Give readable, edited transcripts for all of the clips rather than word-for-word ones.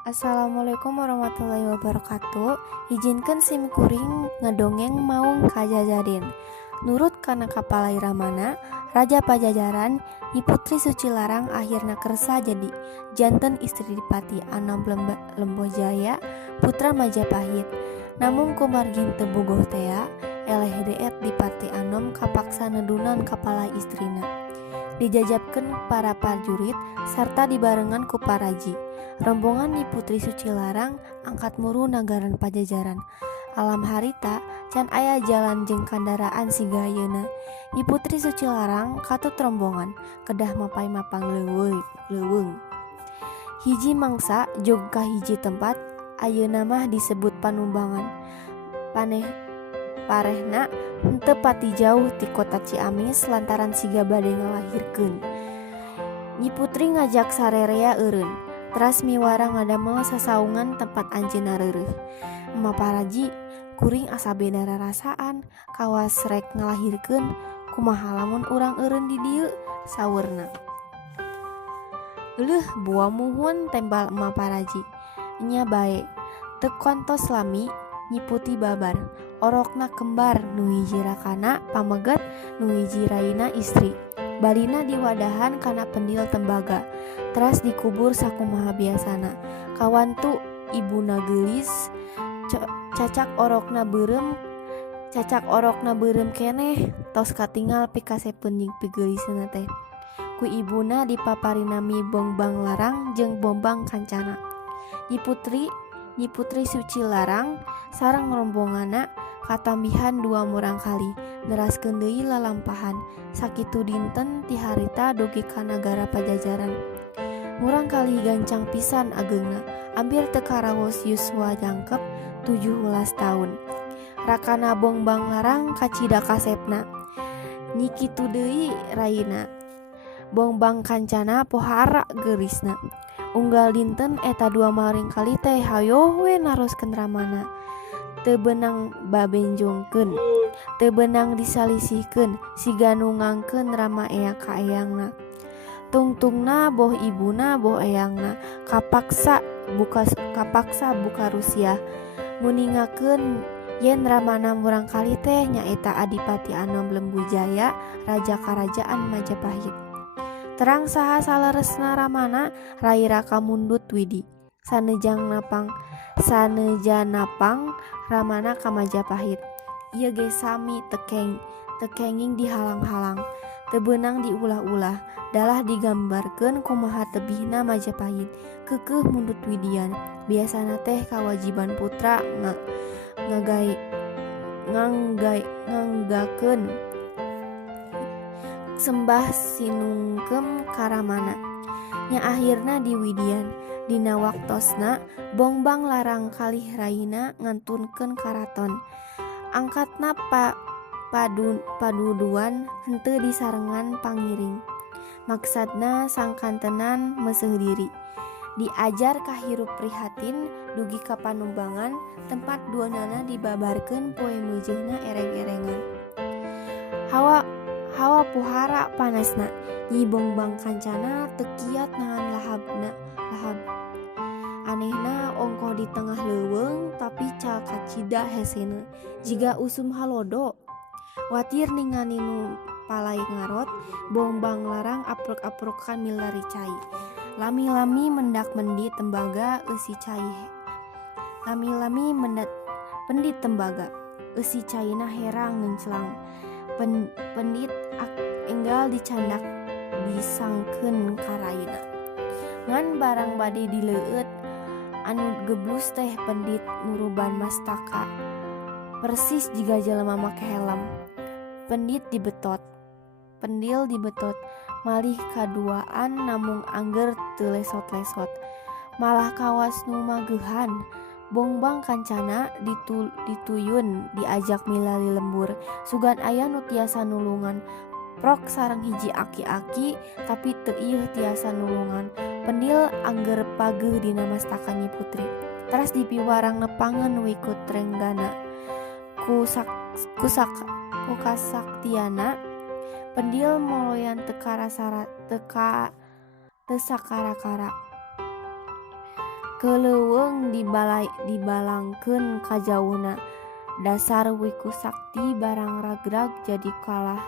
Assalamualaikum warahmatullahi wabarakatuh. Izinkan sim kuring ngedongeng maung kajajarin. Nurut kana kapalai ramana, Raja Pajajaran, Nyi Putri Suci Larang akhirna kersa jadi janten istri Dipati Anom Lembojaya, putra Majapahit. Namun kumargin teu bogoh tea, eleh deet Dipati Anom kapaksa nedunan kapala istrina. Dijajabkeun para prajurit sarta dibarengan ku paraji. Rombongan Nyi Putri Suci Larang angkat muru nagaran Pajajaran. Alam harita can aya jalan jeung kandaraan siga ayeuna. Nyi Putri Suci Larang katut rombongan kedah mapay-mapang leuweung. Hiji mangsa jog ka hiji tempat ayeuna mah disebut Panumbangan. Parehna henteu pati jauh ti kota Ciamis lantaran siga bade ngalahirkeun. Nyi Putri ngajak sarerea eureun. Teras miwara ngadamel sasaungan tempat anjeunna reureuh. Emma paraji, kuring asa beda rarasaan, kawas rek ngalahirkeun, kumaha lamun urang eureun di dieu, saweurna. Leuh bua muhun tembal emma paraji. Nya bae, teu kontos lami Nyi Putih babar. Orokna kembar nu hiji rakana pameget, nu hiji raina istri. Balina diwadahan kana pendil tembaga, teras dikubur sakumaha biasana. Kawantu ibuna geulis, cacak orokna beureum keneh, tos katingal pikasepeun jeung pigeulisna teh. Ku ibuna dipaparinami Bongbang Larang jeung Bombang Kancana. Nyi Putri Suci Larang sareng rombonganna katambihan 2 murang kali neraskeun deui lalampahan. Sakitu dinten ti harita dugi ka nagara Pajajaran. Murang kali gancang pisan ageungna, ampir teu karaos yuswa jangkep 17 taun. Rakana Bongbang Larang kacida kasepna. Nyi kitu deui raina. Bongbang Kancana pohara geurisna. Unggal dinten eta 2 maring kali teh hayo we naroskeun ramana. Teu beunang babenjongkeun, teu beunang disalisihkeun, siga nu ngangkeun rama ea ka eyangna. Tungtungna boh ibuna boh eyangna, kapaksa buka Rusia. Nguningakeun yen ramana murang kali teh nyaeta Adipati Anom Lembujaya, raja karajaan Majapahit. Terang saha saleresna ramana Rai Raka Mundut Widi. Sanejanapang ramana ka Majapahit. Ieu ge sami tekenging dihalang-halang, teu beunang diulah-ulah. Dalah digambarkeun kumaha tebihna Majapahit. Keukeuh Mundut Widian. Biasana teh kawajiban putra nganggakeun sembah sinungkeum ka ramana. Nya akhirna di Widian. Dina waktosna Bongbang Larang kalih raina ngantunkeun karaton. Angkatna paduduan henteu disarengan pangiring. Maksadna sangkantenan meuseuh diri. Diajar kahirup prihatin dugi ka Panumbangan, tempat duanana dibabarkeun poe meujeuhna ereng-erengan. Hawa puhara panasna. Nyi Bongbang Kancana teu kiat nahan lahab. Anehna ongkoh di tengah leuweung tapi cal kacida hesena jiga usum halodo. Watir ningani nu palai ngarot, Bongbang Larang apruk-aprukan milari cai. Lami-lami mendak mendi tembaga eusi cai. Lami-lami pendit tembaga eusi caina herang ngenclang. Pendit enggal dicandak disangkeun ka raina. Ngan barang bade dileueut anu geblus teh pendit nuruban mastaka. Persis jiga jelema make helm. Pendil dibetot, malih kaduaan namung angger teu lesot-lesot. Malah kawas nu mageuhan. Bongbang Kancana dituyun diajak milali lembur. Sugan aya nu tiasa nulungan. Prok sareng hiji aki-aki tapi teu ieu tiasa nulungan. Pendil angger pageuh dina mastaka Nyi Putri. Teras dipiwarang nepangeun wikut renggana. Ku kasaktiana pendil moloyan teu sakara-kara. Keleuweung dibalangkeun kajauhna. Dasar wiku sakti barang ragrag jadi kalah.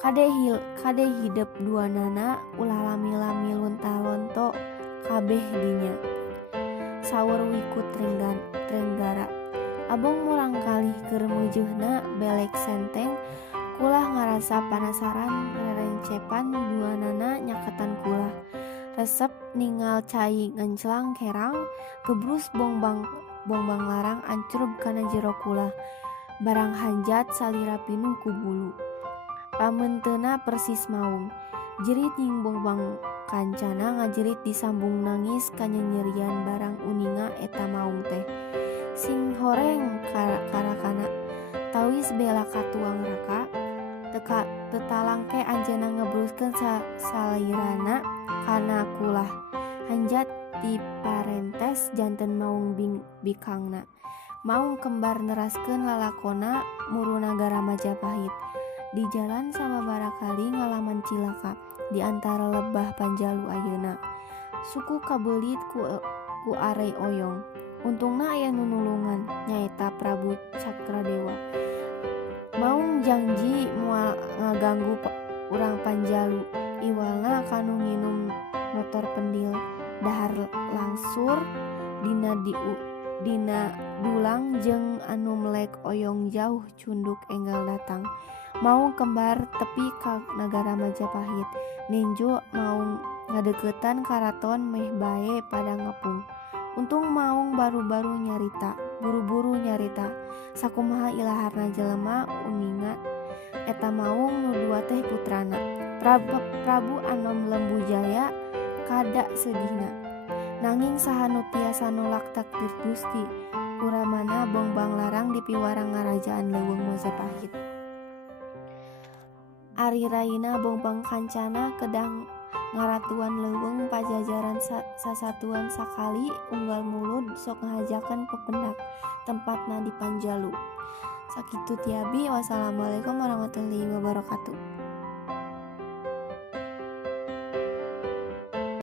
Kade hidup duanana ulah lami-lami lonta-lonto kabeh dinya. Saur wiku Trenggara. Abong murang kalih keur meujeunna belek senteng, kulah ngarasa panasaran rerencepan duanana nyaketan kulah. Resep ningal cai ngenclang kerang, gebrus bongbang larang ancurug kana jero kulah. Barang hanjat salira pinuh ku bulu. Pamenteuna persis maung. Jerit nying bongbang kancana ngajerit disambung nangis kanyanyerian barang uninga eta maung teh. Sing horeng karakana tawis bela katuang raka tetalangke anjeunna ngebruskeun salirana kana kulah. Hanjat di parentes janten maung bikangna. Maung kembar neraskeun lalakona muru nagara Majapahit. Di jalan sababaraha kali ngalaman cilaka di antara lebah Panjalu ayeuna. Suku kabelit ku Arei Oyong. Untungna aya nu nulungan nyaeta Prabu Cakradewa. Maung janji moal ngaganggu urang Panjalu. Iwalna kanu nginum motor pendil dahar langsur dina dulang jeung anu melek oyong jauh cunduk enggal datang. Maung kembar tepi ka nagara Majapahit. Ninjo maung ngadeukeutan karaton meh bae pada ngepung. Untung maung buru-buru nyarita sakumaha ilaharna jelema uninga eta maung nu dua teh putrana. Prabu Anom Lembujaya kada sedihna. Nanging saha nu tiasa nolak takdir Gusti, uramana bongbang larang di piwarang ngarajaan leuweung Majapahit. Ari raina bongbang kancana kedang ngaratuan leuweung pajajaran sasatuan sakali unggal mulud sok ngahajakeun pependak tempatna di Panjalu. Sakitu tiabi, wassalamualaikum warahmatullahi wabarakatuh.